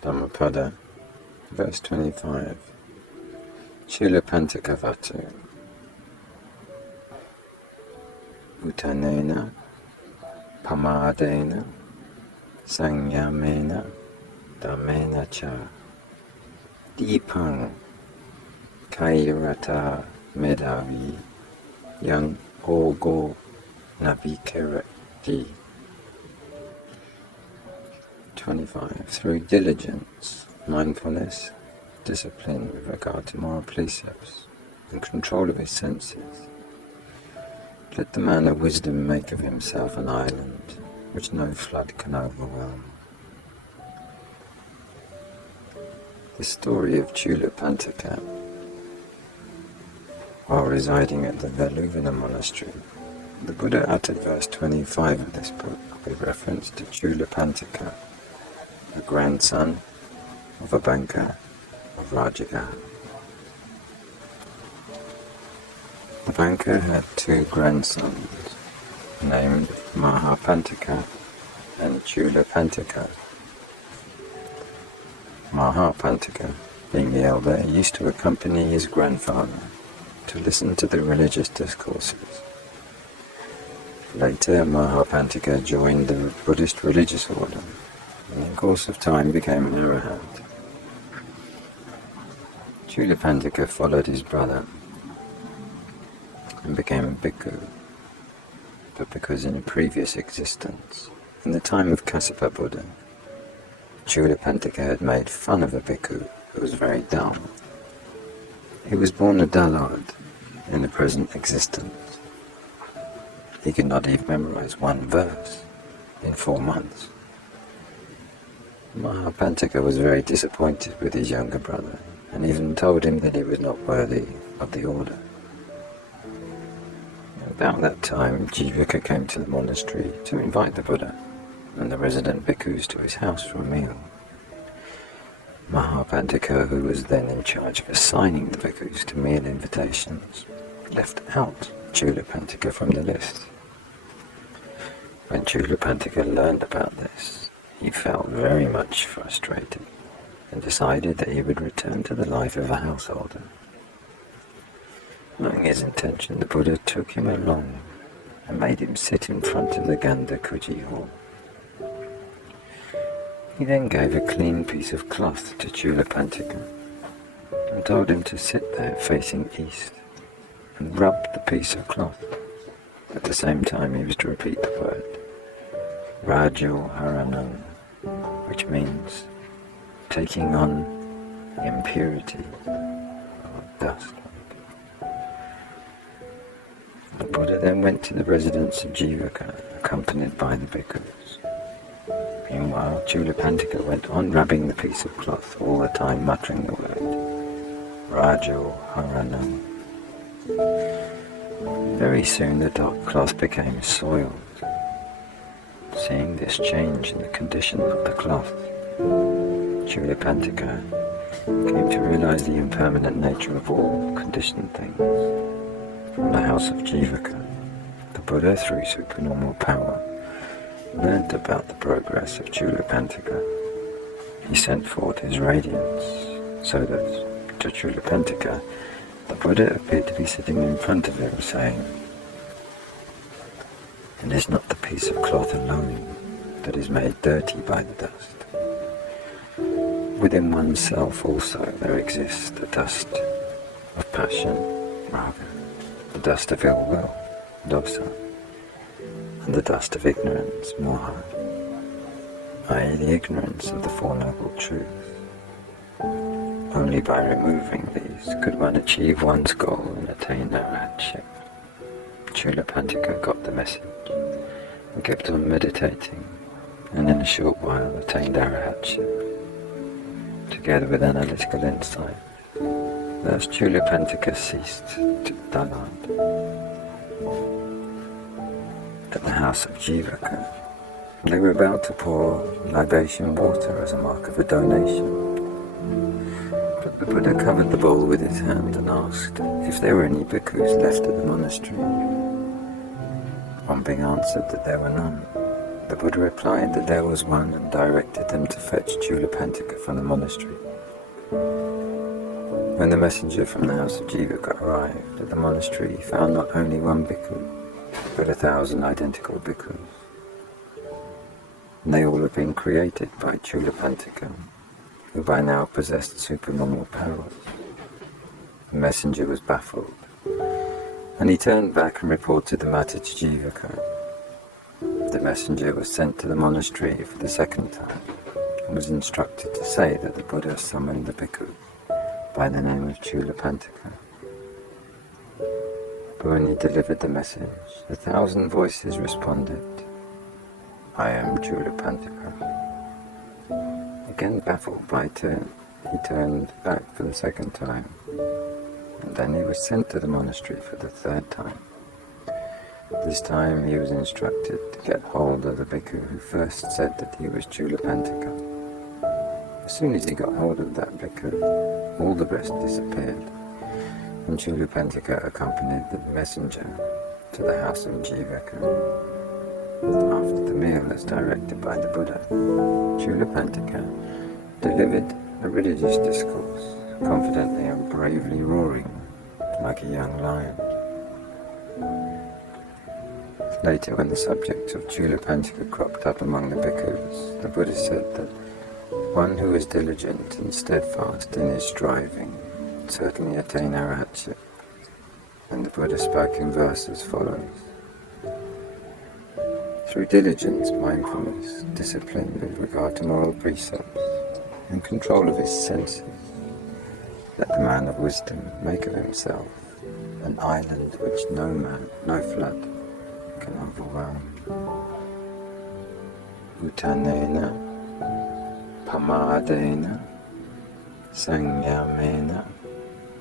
Dhammapada, verse 25. Culapanthaka vatu. Utanena, pamadena, sanyamena, dhammena cha. Dipang, kairata medavi, yang ogo navikerati. 25. Through diligence, mindfulness, discipline with regard to moral precepts, and control of his senses, let the man of wisdom make of himself an island which no flood can overwhelm. The story of Culapanthaka, while residing at the Veluvana monastery, the Buddha uttered verse 25 of this book with reference to Culapanthaka, a grandson of a banker of Rajaga. The banker had two grandsons named Mahapanthaka and Culapanthaka. Mahapanthaka, being the elder, used to accompany his grandfather to listen to the religious discourses. Later, Mahapanthaka joined the Buddhist religious order, and in course of time became an arahant. Culapanthaka followed his brother and became a bhikkhu, but because in a previous existence, in the time of Kassapa Buddha, Culapanthaka had made fun of a bhikkhu who was very dull. He was born a dullard in the present existence. He could not even memorize one verse in 4 months. Mahapanthaka was very disappointed with his younger brother, and even told him that he was not worthy of the order. About that time, Jivaka came to the monastery to invite the Buddha and the resident bhikkhus to his house for a meal. Mahapanthaka, who was then in charge of assigning the bhikkhus to meal invitations, left out Culapanthaka from the list. When Culapanthaka learned about this, he felt very much frustrated and decided that he would return to the life of a householder. Knowing his intention, the Buddha took him along and made him sit in front of the Ganda Kuji hall. He then gave a clean piece of cloth to Culapanthaka and told him to sit there facing east and rub the piece of cloth. At the same time, he was to repeat the word Rajo Haranam, which means taking on the impurity of dust. The Buddha then went to the residence of Jivaka, accompanied by the bhikkhus. Meanwhile, Culapanthaka went on rubbing the piece of cloth, all the time muttering the word Rajo Haranam. Very soon the dark cloth became soiled. Seeing this change in the condition of the cloth, Culapanthaka came to realize the impermanent nature of all conditioned things. From the house of Jivaka, the Buddha, through supernormal power, learnt about the progress of Culapanthaka. He sent forth his radiance, so that to Culapanthaka, the Buddha appeared to be sitting in front of him, saying, "It is not the piece of cloth alone that is made dirty by the dust. Within oneself also there exists the dust of passion, raga, the dust of ill will, dosa, and the dust of ignorance, moha, i.e. the ignorance of the Four Noble Truths. Only by removing these could one achieve one's goal and attain arahantship." Culapanthaka got the message and kept on meditating, and in a short while attained arahantship, together with analytical insight. Thus Culapanthaka ceased to dullard. At the house of Jivaka, they were about to pour libation water as a mark of a donation. But the Buddha covered the bowl with his hand and asked if there were any bhikkhus left at the monastery. On being answered that there were none, The Buddha replied that there was one and directed them to fetch Culapanthaka from the monastery. When the messenger from the house of Jivaka arrived at the monastery, he found not only one bhikkhu, but 1,000 identical bhikkhus. And they all had been created by Culapanthaka, who by now possessed supernormal powers. The messenger was baffled, and he turned back and reported the matter to Jivaka. The messenger was sent to the monastery for the second time, and was instructed to say that the Buddha summoned the bhikkhu by the name of Culapanthaka. But when he delivered the message, 1,000 voices responded, "I am Culapanthaka." Again baffled by turn, he turned back for the second time, and then he was sent to the monastery for the third time. This time he was instructed to get hold of the bhikkhu who first said that he was Culapanthaka. As soon as he got hold of that bhikkhu, all the rest disappeared, and Culapanthaka accompanied the messenger to the house of Jivaka. After the meal, as directed by the Buddha, Culapanthaka delivered a religious discourse, confidently and bravely roaring like a young lion. Later, when the subject of Culapanthaka cropped up among the bhikkhus, the Buddha said that one who is diligent and steadfast in his striving would certainly attain arahatship, and the Buddha spoke in verse as follows. Through diligence, mindfulness, discipline with regard to moral precepts, and control of his senses, let the man of wisdom make of himself an island which no man, no flood, can overwhelm. Uttanena, pamadena, sanyamena,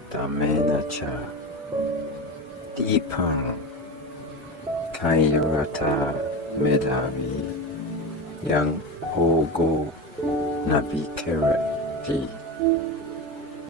dhammena cha, dipam, kayurata medhavi, yang ogo nabikirati.